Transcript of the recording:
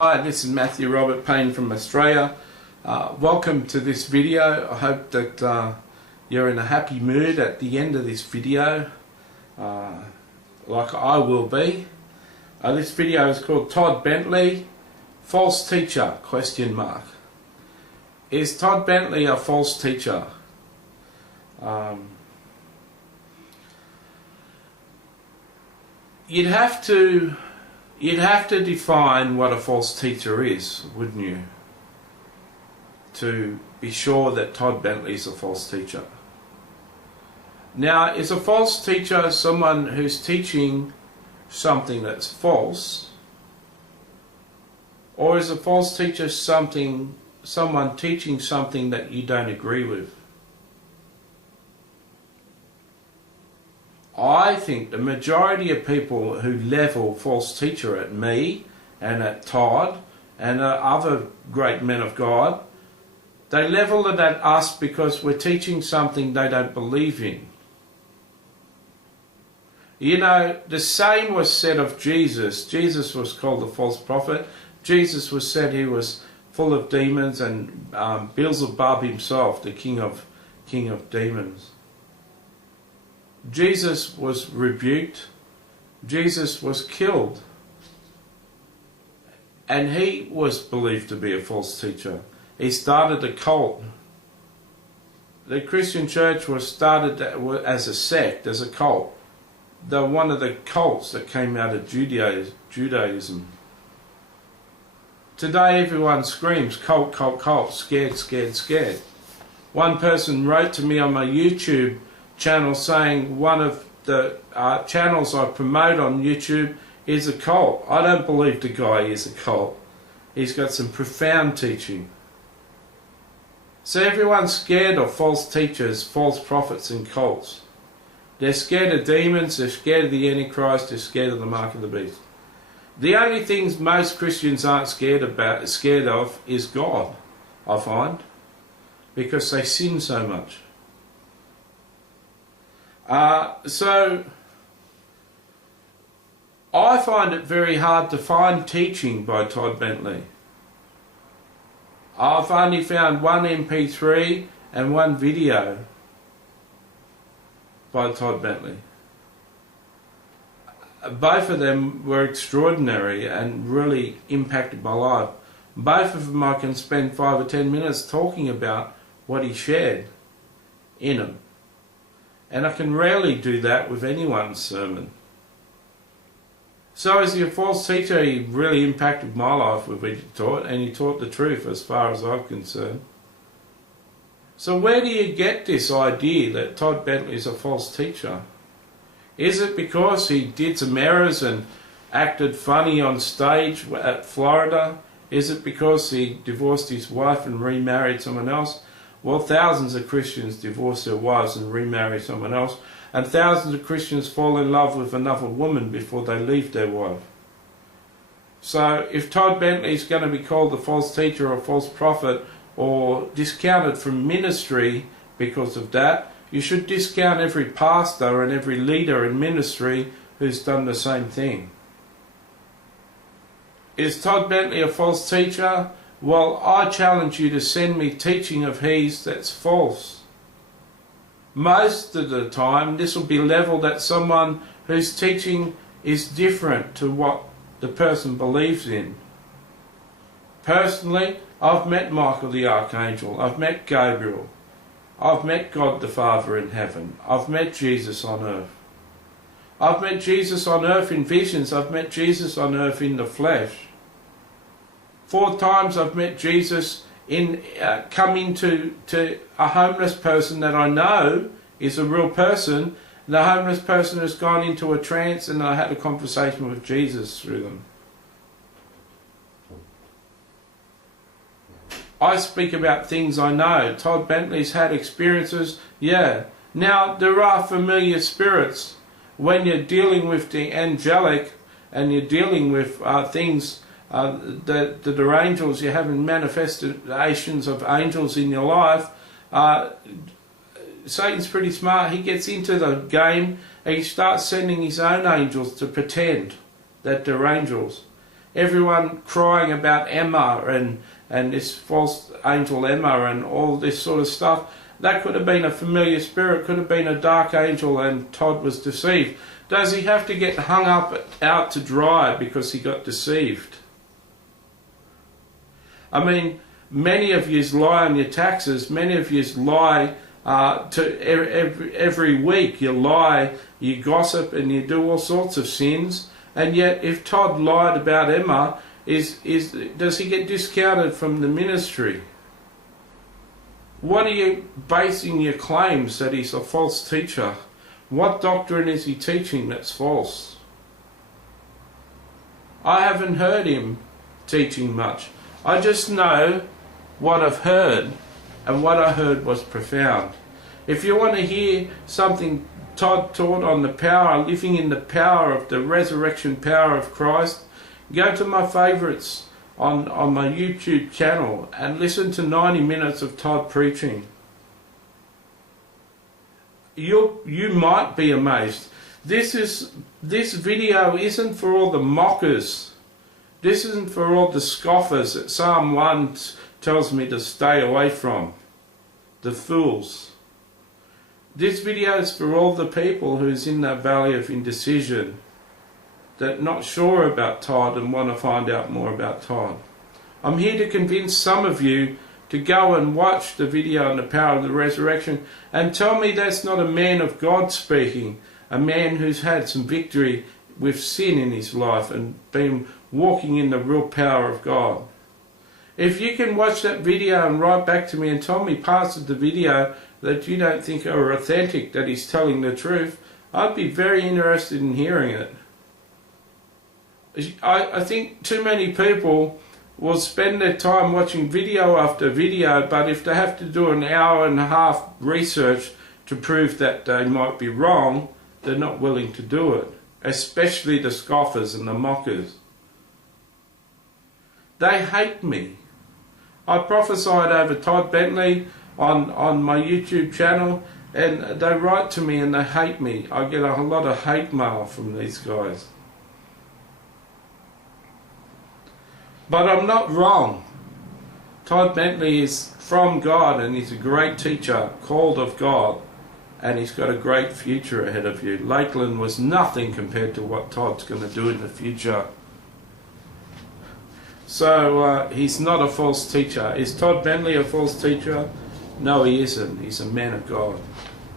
Hi, this is Matthew Robert Payne from Australia. Welcome to this video. I hope that you're in a happy mood at the end of this video, like I will be. This video is called Todd Bentley False Teacher? Is Todd Bentley a false teacher? You'd have to define what a false teacher is, wouldn't you? To be sure that Todd Bentley is a false teacher. Now, is a false teacher someone who's teaching something that's false? Or is a false teacher someone teaching something that you don't agree with? I think the majority of people who level false teacher at me and at Todd and at other great men of God, they level it at us because we're teaching something they don't believe in. You know, the same was said of Jesus. Jesus was called a false prophet. Jesus was said he was full of demons, and Beelzebub himself, the king of demons. Jesus was rebuked, Jesus was killed, and he was believed to be a false teacher. He started a cult. The Christian church was started as a sect, as a cult. They're one of the cults that came out of Judaism. Today everyone screams, cult, cult, cult, scared, scared, scared. One person wrote to me on my YouTube channel saying one of the channels I promote on YouTube is a cult. I don't believe the guy is a cult. He's got some profound teaching. So everyone's scared of false teachers, false prophets and cults. They're scared of demons, they're scared of the Antichrist, they're scared of the mark of the beast. The only things most Christians aren't scared of is God, I find, because they sin so much. So I find it very hard to find teaching by Todd Bentley. I've only found one MP3 and one video by Todd Bentley. Both of them were extraordinary and really impacted my life. Both of them I can spend 5 or 10 minutes talking about what he shared in them. And I can rarely do that with anyone's sermon. So as a false teacher, he really impacted my life with what he taught, and he taught the truth as far as I'm concerned. So where do you get this idea that Todd Bentley is a false teacher? Is it because he did some errors and acted funny on stage at Florida? Is it because he divorced his wife and remarried someone else? Well, thousands of Christians divorce their wives and remarry someone else, and thousands of Christians fall in love with another woman before they leave their wife. So if Todd Bentley is going to be called a false teacher or a false prophet or discounted from ministry because of that, you should discount every pastor and every leader in ministry who's done the same thing. Is Todd Bentley a false teacher? Well, I challenge you to send me teaching of his that's false. Most of the time, this will be levelled at someone whose teaching is different to what the person believes in. Personally, I've met Michael the Archangel, I've met Gabriel, I've met God the Father in heaven, I've met Jesus on earth. I've met Jesus on earth in visions, I've met Jesus on earth in the flesh. 4 times I've met Jesus come into a homeless person that I know is a real person. The homeless person has gone into a trance, and I had a conversation with Jesus through them. I speak about things I know. Todd Bentley's had experiences, yeah. Now, there are familiar spirits. When you're dealing with the angelic and you're dealing with things that are angels, you're having manifestations of angels in your life. Satan's pretty smart. He gets into the game and he starts sending his own angels to pretend that they're angels. everyone crying about Emma and this false angel Emma and all this sort of stuff. That could have been a familiar spirit, could have been a dark angel, and Todd was deceived. Does he have to get hung up out to dry because he got deceived? I mean, many of you lie on your taxes, many of you lie every week. You lie, you gossip, and you do all sorts of sins. And yet, if Todd lied about Emma, does he get discounted from the ministry? What are you basing your claims that he's a false teacher? What doctrine is he teaching that's false? I haven't heard him teaching much. I just know what I've heard, and what I heard was profound. If you want to hear something Todd taught on the power, living in the power of the resurrection power of Christ, go to my favourites on my YouTube channel and listen to 90 minutes of Todd preaching. You might be amazed. This video isn't for all the mockers. This isn't for all the scoffers that Psalm 1 tells me to stay away from. The fools. This video is for all the people who's in that valley of indecision, that not sure about Todd and want to find out more about Todd. I'm here to convince some of you to go and watch the video on the power of the resurrection and tell me that's not a man of God speaking, a man who's had some victory with sin in his life and been walking in the real power of God. If you can watch that video and write back to me and tell me parts of the video that you don't think are authentic, that he's telling the truth, I'd be very interested in hearing it. I think too many people will spend their time watching video after video, but if they have to do an hour and a half research to prove that they might be wrong, they're not willing to do it, especially the scoffers and the mockers. They hate me. I prophesied over Todd Bentley on my YouTube channel, and they write to me and they hate me. I get a lot of hate mail from these guys. But I'm not wrong. Todd Bentley is from God, and he's a great teacher, called of God, and he's got a great future ahead of you. Lakeland was nothing compared to what Todd's going to do in the future. So he's not a false teacher. Is Todd Bentley a false teacher? No, he isn't. He's a man of God.